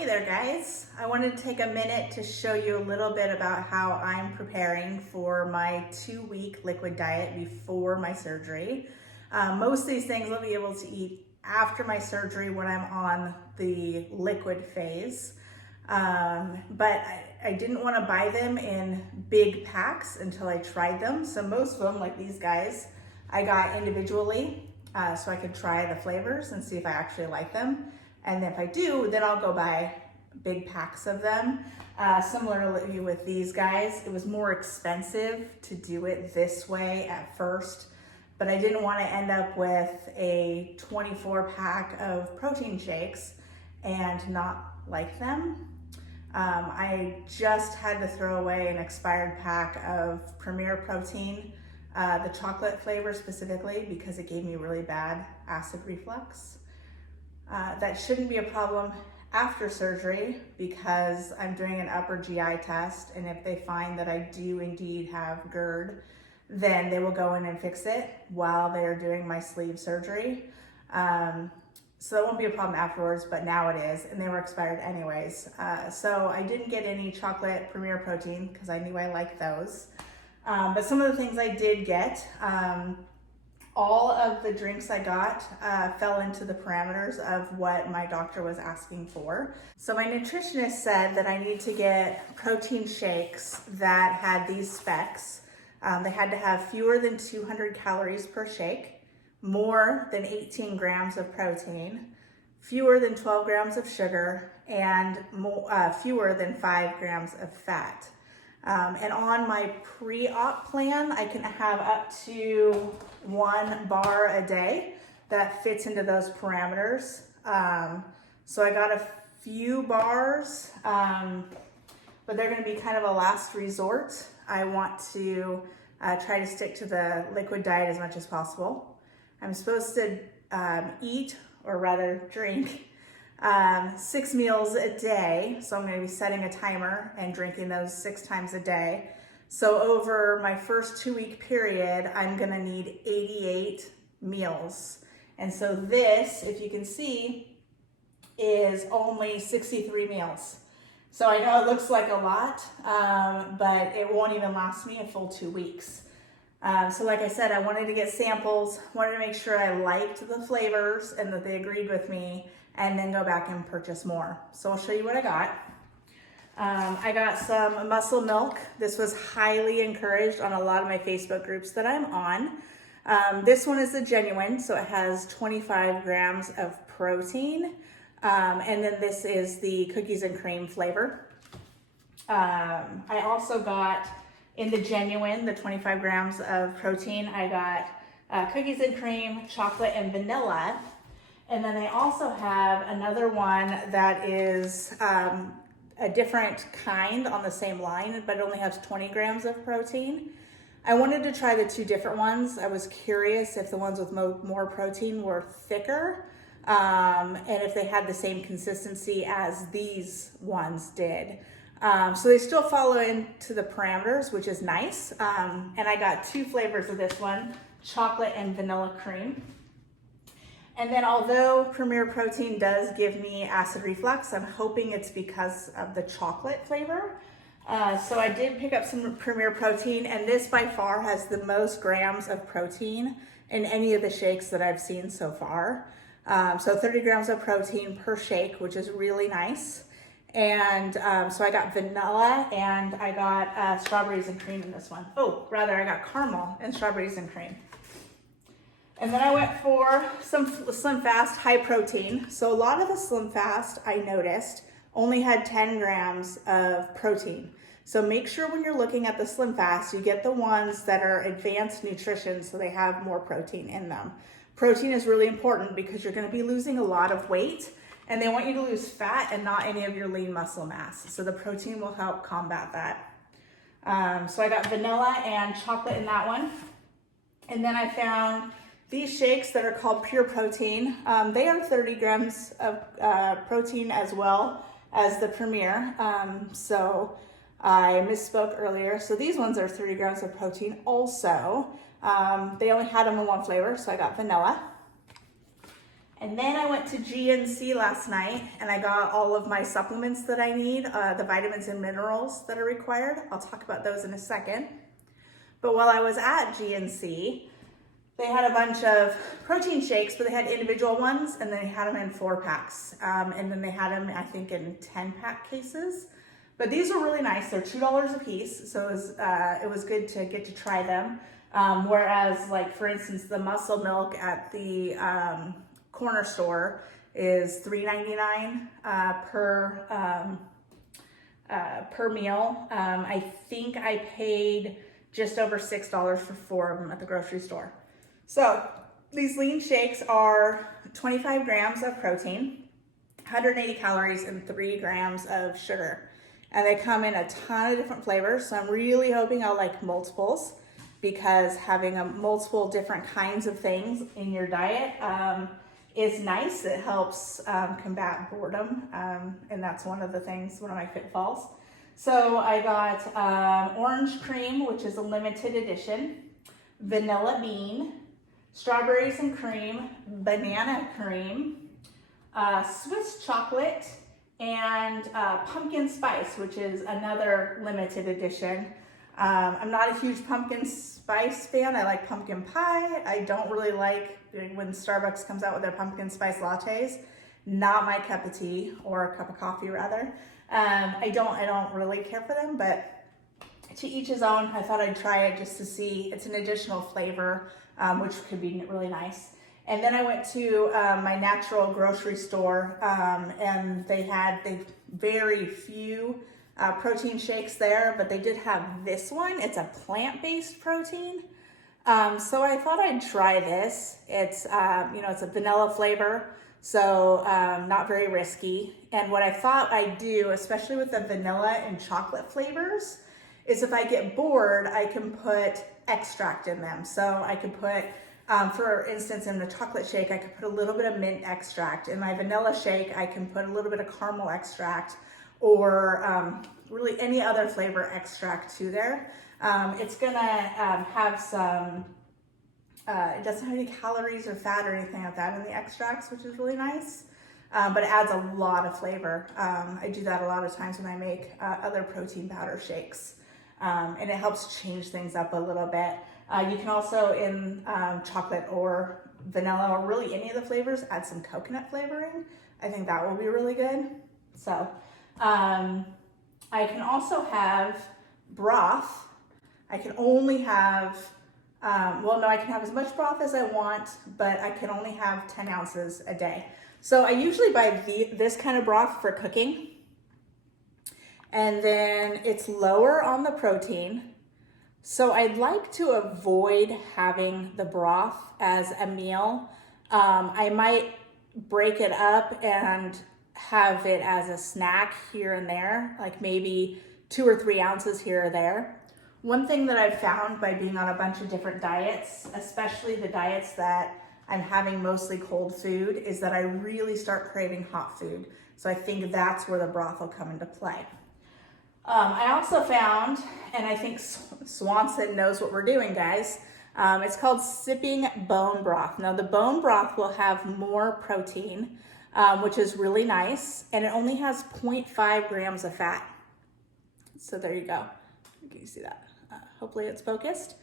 Hey there guys, I wanted to take a minute to show you a little bit about how I'm preparing for my 2-week liquid diet before my surgery. Most of these things I'll be able to eat after my surgery when I'm on the liquid phase. But I didn't want to buy them in big packs until I tried them. So most of them, like these guys, I got individually so I could try the flavors and see if I actually like them. And if I do, then I'll go buy big packs of them. Similarly with these guys, it was more expensive to do it this way at first, but I didn't want to end up with a 24 pack of protein shakes and not like them. I just had to throw away an expired pack of Premier Protein, the chocolate flavor specifically, because it gave me really bad acid reflux. That shouldn't be a problem after surgery because I'm doing an upper GI test, and if they find that I do indeed have GERD, then they will go in and fix it while they're doing my sleeve surgery. So that won't be a problem afterwards, but now it is, and they were expired anyways. So I didn't get any chocolate Premier Protein because I knew I liked those. But some of the things I did get, all of the drinks I got fell into the parameters of what my doctor was asking for. So my nutritionist said that I need to get protein shakes that had these specs. They had to have fewer than 200 calories per shake, more than 18 grams of protein, fewer than 12 grams of sugar, and fewer than 5 grams of fat. And on my pre-op plan, I can have up to 1 bar a day that fits into those parameters. So I got a few bars, but they're going to be kind of a last resort. I want to try to stick to the liquid diet as much as possible. I'm supposed to eat, or rather drink, 6 meals a day. So I'm going to be setting a timer and drinking those 6 times a day. So over my first 2-week period, I'm going to need 88 meals. And so this, if you can see, is only 63 meals. So I know it looks like a lot, but it won't even last me a full 2 weeks. So like I said, I wanted to get samples, wanted to make sure I liked the flavors and that they agreed with me, and then go back and purchase more. So I'll show you what I got. I got some muscle milk. This was highly encouraged on a lot of my Facebook groups that I'm on. This one is the genuine, so it has 25 grams of protein. And then this is the cookies and cream flavor. I also got, in the genuine, the 25 grams of protein, I got cookies and cream, chocolate, and vanilla. And then I also have another one that is a different kind on the same line, but it only has 20 grams of protein. I wanted to try the 2 different ones. I was curious if the ones with more protein were thicker, and if they had the same consistency as these ones did. So they still follow into the parameters, which is nice. And I got 2 flavors of this one, chocolate and vanilla cream. And then although Premier Protein does give me acid reflux, I'm hoping it's because of the chocolate flavor. So I did pick up some Premier Protein, and this by far has the most grams of protein in any of the shakes that I've seen so far. So 30 grams of protein per shake, which is really nice. And so I got vanilla, and I got strawberries and cream in this one. Oh, rather I got caramel and strawberries and cream. And then I went for some Slim Fast high protein. So a lot of the Slim Fast, I noticed, only had 10 grams of protein. So make sure when you're looking at the Slim Fast, you get the ones that are advanced nutrition, so they have more protein in them. Protein is really important because you're going to be losing a lot of weight, and they want you to lose fat and not any of your lean muscle mass. So the protein will help combat that. So I got vanilla and chocolate in that one. And then I found these shakes that are called Pure Protein. They are 30 grams of protein as well as the Premier. So I misspoke earlier. So these ones are 30 grams of protein also. They only had them in one flavor, so I got vanilla. And then I went to GNC last night and I got all of my supplements that I need, the vitamins and minerals that are required. I'll talk about those in a second. But while I was at GNC, they had a bunch of protein shakes, but they had individual ones and they had them in 4-packs. And then they had them, I think, in 10-pack cases. But these were really nice. They're $2 a piece, so it was good to get to try them. Whereas, like, for instance, the muscle milk at the corner store is $3.99 per meal. I think I paid just over $6 for 4 of them at the grocery store. So these lean shakes are 25 grams of protein, 180 calories, and 3 grams of sugar. And they come in a ton of different flavors. So I'm really hoping I'll like multiples, because having multiple different kinds of things in your diet is nice. It helps combat boredom. And that's one of my pitfalls. So I got orange cream, which is a limited edition, vanilla bean, strawberries and cream, banana cream, Swiss chocolate, and pumpkin spice, which is another limited edition. I'm not a huge pumpkin spice fan. I like pumpkin pie. I don't really like when Starbucks comes out with their pumpkin spice lattes. Not my cup of tea, or a cup of coffee rather. I don't really care for them, but to each his own. I thought I'd try it just to see. It's an additional flavor, which could be really nice. And then I went to my natural grocery store, and they had very few protein shakes there, but they did have this one. It's a plant-based protein. So I thought I'd try this. It's, it's a vanilla flavor, so not very risky. And what I thought I'd do, especially with the vanilla and chocolate flavors, is if I get bored, I can put extract in them. So I could put, for instance, in the chocolate shake, I could put a little bit of mint extract. In my vanilla shake, I can put a little bit of caramel extract, or really any other flavor extract to there. It's gonna have some, it doesn't have any calories or fat or anything like that in the extracts, which is really nice. But it adds a lot of flavor. I do that a lot of times when I make other protein powder shakes. And it helps change things up a little bit. You can also, in chocolate or vanilla or really any of the flavors, add some coconut flavoring. I think that will be really good. So I can also have broth. I can only have, I can have as much broth as I want, but I can only have 10 ounces a day. So I usually buy this kind of broth for cooking. And then it's lower on the protein. So I'd like to avoid having the broth as a meal. I might break it up and have it as a snack here and there, like maybe 2 or 3 ounces here or there. One thing that I've found by being on a bunch of different diets, especially the diets that I'm having mostly cold food, is that I really start craving hot food. So I think that's where the broth will come into play. I also found, and I think Swanson knows what we're doing, guys, it's called sipping bone broth. Now the bone broth will have more protein, which is really nice, and it only has 0.5 grams of fat. So there you go. Can you see that? Hopefully it's focused.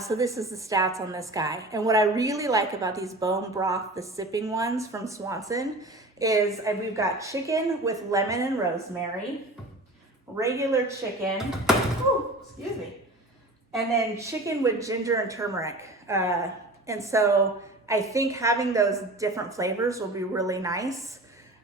So this is the stats on this guy. And what I really like about these bone broth, the sipping ones from Swanson, is we've got chicken with lemon and rosemary, regular chicken, excuse me, and then chicken with ginger and turmeric. And so I think having those different flavors will be really nice.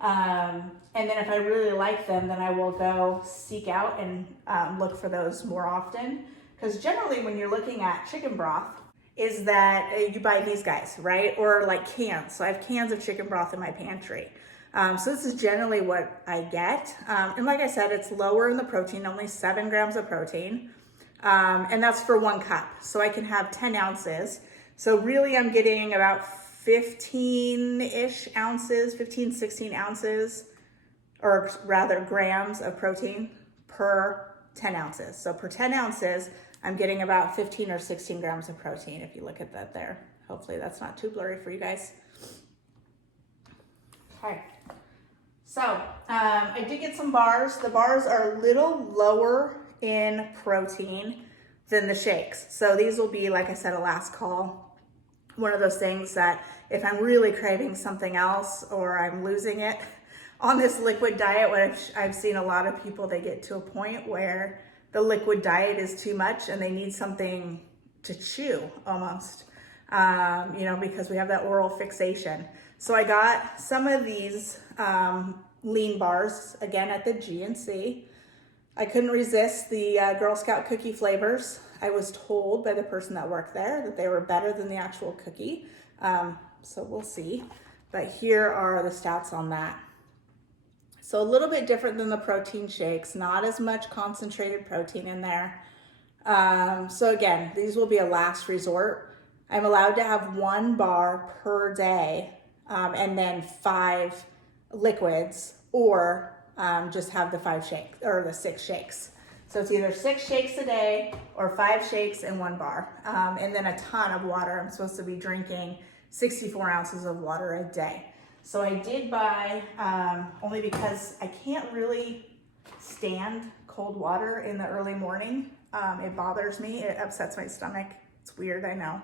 And then if I really like them, then I will go seek out and look for those more often. Because generally when you're looking at chicken broth, is that you buy these guys, right? Or like cans. So I have cans of chicken broth in my pantry. So this is generally what I get. And like I said, it's lower in the protein, only 7 grams of protein. And that's for 1 cup. So I can have 10 ounces. So really I'm getting about 15-ish ounces, 15, 16 ounces, or rather grams of protein per 10 ounces. So per 10 ounces, I'm getting about 15 or 16 grams of protein, if you look at that there. Hopefully that's not too blurry for you guys. Okay. So I did get some bars. The bars are a little lower in protein than the shakes. So these will be, like I said, a last call. One of those things that if I'm really craving something else or I'm losing it on this liquid diet, which I've seen a lot of people, they get to a point where the liquid diet is too much and they need something to chew almost, you know, because we have that oral fixation. So I got some of these lean bars, again at the GNC. I couldn't resist the Girl Scout cookie flavors. I was told by the person that worked there that they were better than the actual cookie. So we'll see. But here are the stats on that. So a little bit different than the protein shakes, not as much concentrated protein in there. So again, these will be a last resort. I'm allowed to have 1 bar per day, and then 5 liquids, or just have the 5 shakes or the 6 shakes. So it's either 6 shakes a day or 5 shakes and 1 bar, and then a ton of water. I'm supposed to be drinking 64 ounces of water a day. So I did buy, only because I can't really stand cold water in the early morning. It bothers me, it upsets my stomach. It's weird, I know.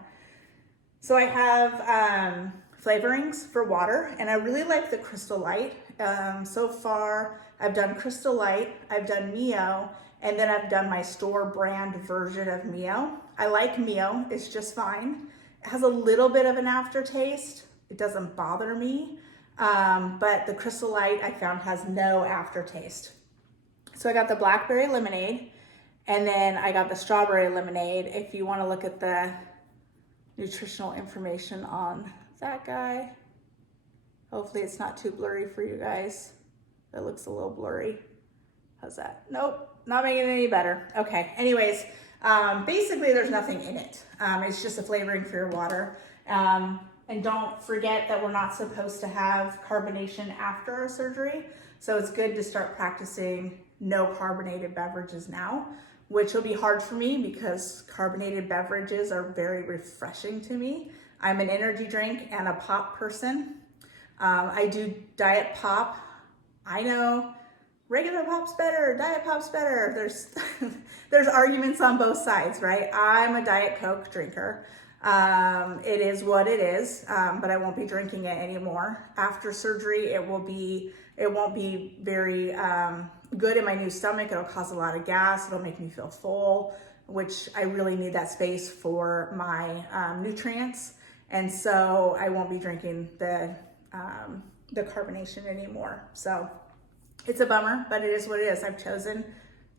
So I have flavorings for water, and I really like the Crystal Light. So far, I've done Crystal Light, I've done Mio, and then I've done my store brand version of Mio. I like Mio, it's just fine. It has a little bit of an aftertaste. It doesn't bother me, but the Crystal Light I found has no aftertaste. So I got the blackberry lemonade, and then I got the strawberry lemonade. If you want to look at the nutritional information on that guy, hopefully it's not too blurry for you guys. It looks a little blurry. How's that? Nope, not making it any better. Okay, anyways, basically there's nothing in it. It's just a flavoring for your water. And don't forget that we're not supposed to have carbonation after a surgery. So it's good to start practicing no carbonated beverages now, which will be hard for me because carbonated beverages are very refreshing to me. I'm an energy drink and a pop person. I do diet pop. I know regular pop's better, diet pop's better. There's arguments on both sides, right? I'm a Diet Coke drinker. It is what it is, but I won't be drinking it anymore. After surgery, it won't be very good in my new stomach. It'll cause a lot of gas. It'll make me feel full, which I really need that space for my nutrients. And so I won't be drinking the carbonation anymore. So it's a bummer, but it is what it is. I've chosen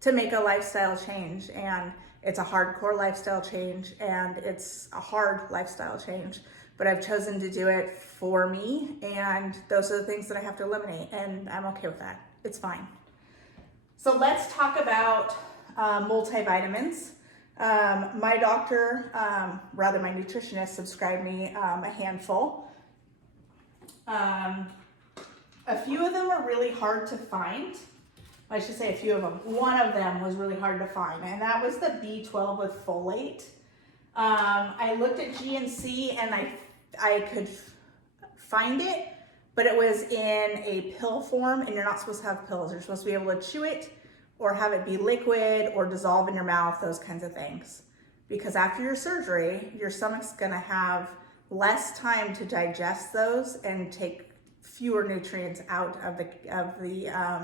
to make a lifestyle change, and it's a hardcore lifestyle change, and it's a hard lifestyle change, but I've chosen to do it for me, and those are the things that I have to eliminate, and I'm okay with that. It's fine. So let's talk about multivitamins. My doctor, rather my nutritionist, subscribed me a handful. A few of them are really hard to find. I should say a few of them. One of them was really hard to find, and that was the B12 with folate. I looked at GNC and I could find it, but it was in a pill form, and you're not supposed to have pills. You're supposed to be able to chew it or have it be liquid or dissolve in your mouth, those kinds of things. Because after your surgery, your stomach's gonna have less time to digest those and take fewer nutrients out of the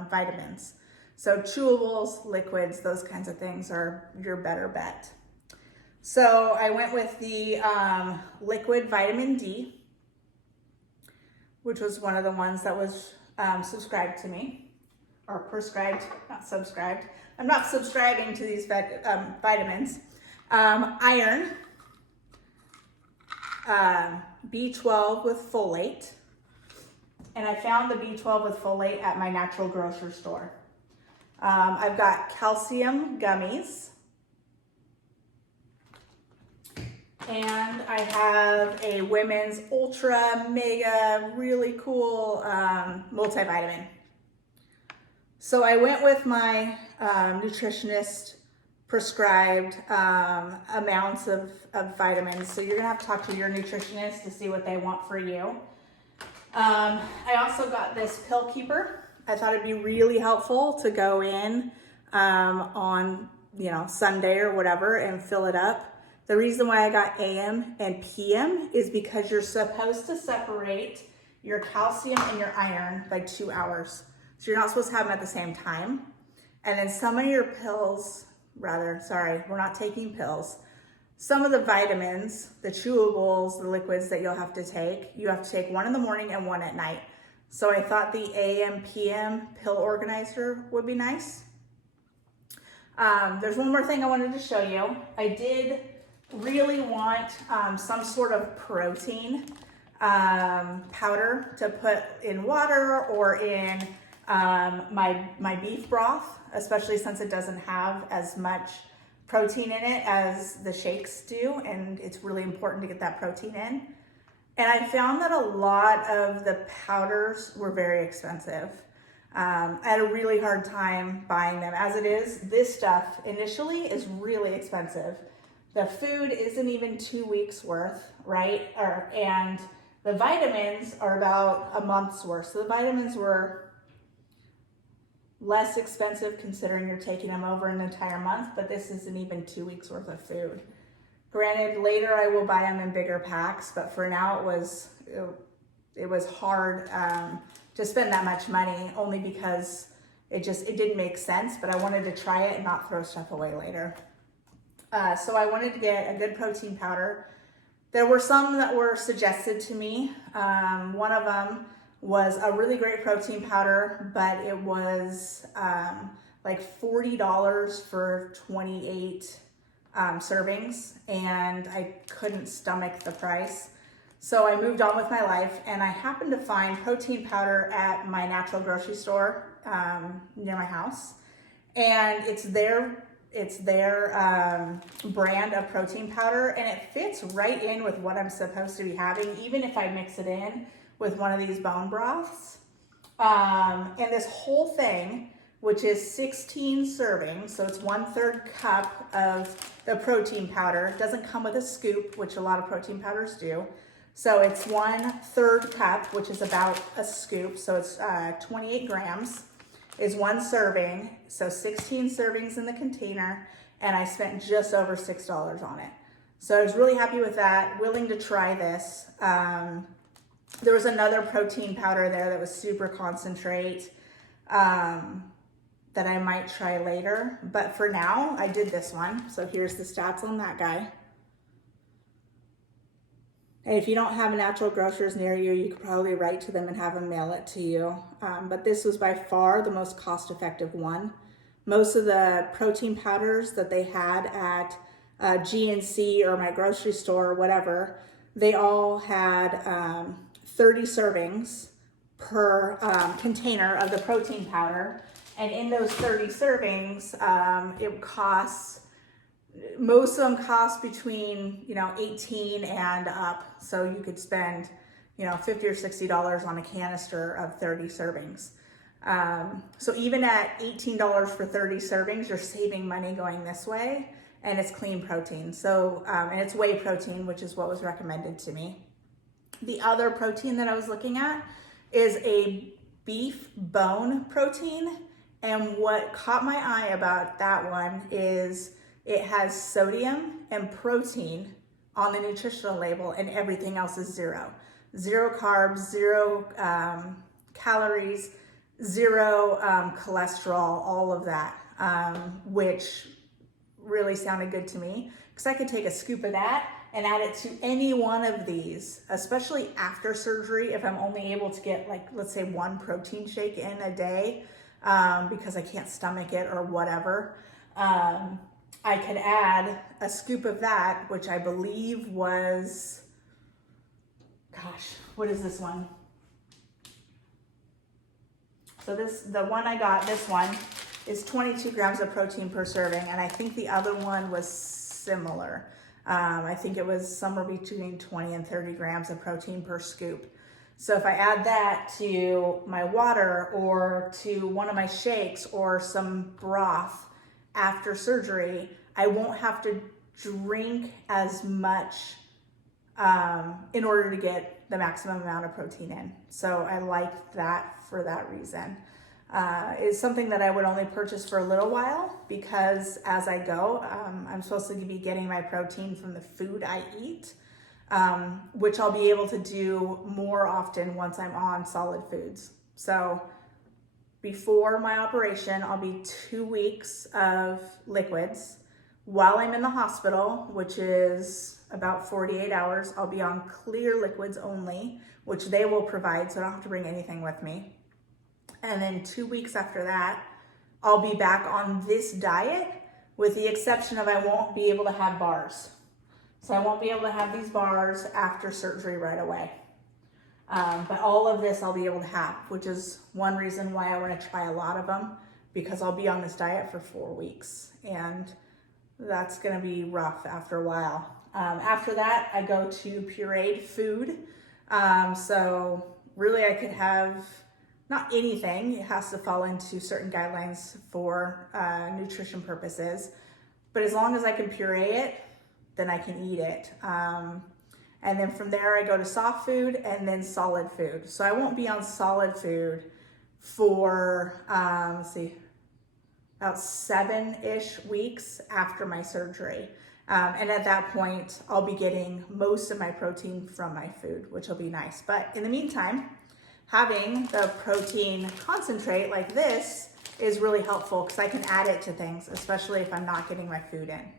vitamins. So chewables, liquids, those kinds of things are your better bet. So I went with the liquid vitamin D, which was one of the ones that was subscribed to me, or prescribed, not subscribed. I'm not subscribing to these vitamins. Iron, B12 with folate, and I found the B12 with folate at my natural grocery store. I've got calcium gummies, and I have a women's ultra mega really cool multivitamin. So I went with my nutritionist prescribed amounts of vitamins. So you're gonna have to talk to your nutritionist to see what they want for you. I also got this pill keeper. I thought it'd be really helpful to go in on, Sunday or whatever and fill it up. The reason why I got AM and PM is because you're supposed to separate your calcium and your iron by 2 hours. So you're not supposed to have them at the same time. And then some of your pills, we're not taking pills. Some of the vitamins, the chewables, the liquids that you'll have to take, you have to take one in the morning and one at night. So I thought the AM PM pill organizer would be nice. There's one more thing I wanted to show you. I did really want some sort of protein powder to put in water or in my beef broth, especially since it doesn't have as much protein in it as the shakes do, and it's really important to get that protein in. And I found that a lot of the powders were very expensive. I had a really hard time buying them. As it is, this stuff initially is really expensive. The food isn't even 2 weeks worth, right? And the vitamins are about a month's worth. So the vitamins were less expensive considering you're taking them over an entire month, but this isn't even 2 weeks worth of food. Granted, later I will buy them in bigger packs, but for now it was hard to spend that much money, only because it didn't make sense, but I wanted to try it and not throw stuff away later. So I wanted to get a good protein powder. There were some that were suggested to me. One of them was a really great protein powder, but it was like $40 for 28 servings, and I couldn't stomach the price. So I moved on with my life, and I happened to find protein powder at my natural grocery store near my house, and it's their brand of protein powder, and it fits right in with what I'm supposed to be having, even if I mix it in with one of these bone broths. And this whole thing, which is 16 servings, so it's 1/3 cup of the protein powder. It doesn't come with a scoop, which a lot of protein powders do. So it's 1/3 cup, which is about a scoop. So it's 28 grams is 1 serving. So 16 servings in the container, and I spent just over $6 on it. So I was really happy with that, willing to try this. There was another protein powder there that was super concentrate that I might try later. But for now, I did this one. So here's the stats on that guy. And if you don't have a natural grocers near you, you could probably write to them and have them mail it to you. But this was by far the most cost-effective one. Most of the protein powders that they had at GNC or my grocery store or whatever, they all had 30 servings per container of the protein powder. And in those 30 servings, most of them cost between, 18 and up. So you could spend, $50 or $60 on a canister of 30 servings. So even at $18 for 30 servings, you're saving money going this way, and it's clean protein. So, and it's whey protein, which is what was recommended to me. The other protein that I was looking at is a beef bone protein. And what caught my eye about that one is it has sodium and protein on the nutritional label, and everything else is zero. Zero carbs, zero calories, zero cholesterol, all of that, which really sounded good to me, because I could take a scoop of that and add it to any one of these, especially after surgery, if I'm only able to get, like, let's say 1 protein shake in a day, because I can't stomach it or whatever. I could add a scoop of that, which I believe was, what is this one? So the one I got, this one, is 22 grams of protein per serving, and I think the other one was similar. I think it was somewhere between 20 and 30 grams of protein per scoop. So if I add that to my water or to one of my shakes or some broth after surgery, I won't have to drink as much in order to get the maximum amount of protein in. So I like that for that reason. It's something that I would only purchase for a little while because as I go, I'm supposed to be getting my protein from the food I eat, which I'll be able to do more often once I'm on solid foods. So before my operation, I'll be 2 weeks of liquids. While I'm in the hospital, which is about 48 hours, I'll be on clear liquids only, which they will provide, so I don't have to bring anything with me. And then 2 weeks after that, I'll be back on this diet with the exception of I won't be able to have bars. So I won't be able to have these bars after surgery right away. But all of this I'll be able to have, which is one reason why I want to try a lot of them, because I'll be on this diet for 4 weeks and that's going to be rough after a while. After that, I go to pureed food. So really I could have not anything. It has to fall into certain guidelines for nutrition purposes. But as long as I can puree it, then I can eat it. And then from there I go to soft food and then solid food. So I won't be on solid food for, about 7-ish weeks after my surgery. And at that point, I'll be getting most of my protein from my food, which will be nice. But in the meantime, having the protein concentrate like this is really helpful because I can add it to things, especially if I'm not getting my food in.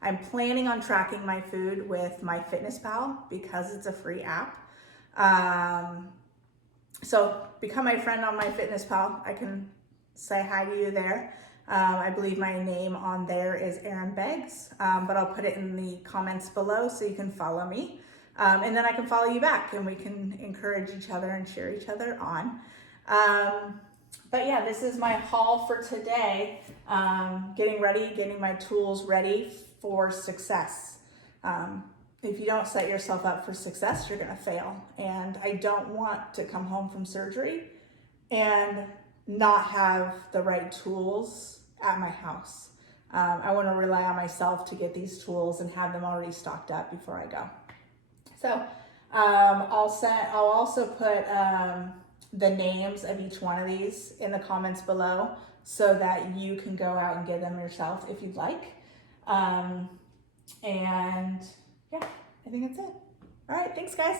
I'm planning on tracking my food with my Fitness Pal because it's a free app. So become my friend on my Fitness Pal. I can say hi to you there. I believe my name on there is ErinBeggs, but I'll put it in the comments below so you can follow me. And then I can follow you back and we can encourage each other and cheer each other on. But yeah, this is my haul for today. Getting ready, getting my tools ready for success. If you don't set yourself up for success, you're gonna fail. And I don't want to come home from surgery and not have the right tools at my house. I wanna rely on myself to get these tools and have them already stocked up before I go. So I'll also put the names of each one of these in the comments below so that you can go out and get them yourself if you'd like. And yeah, I think that's it. All right, thanks guys.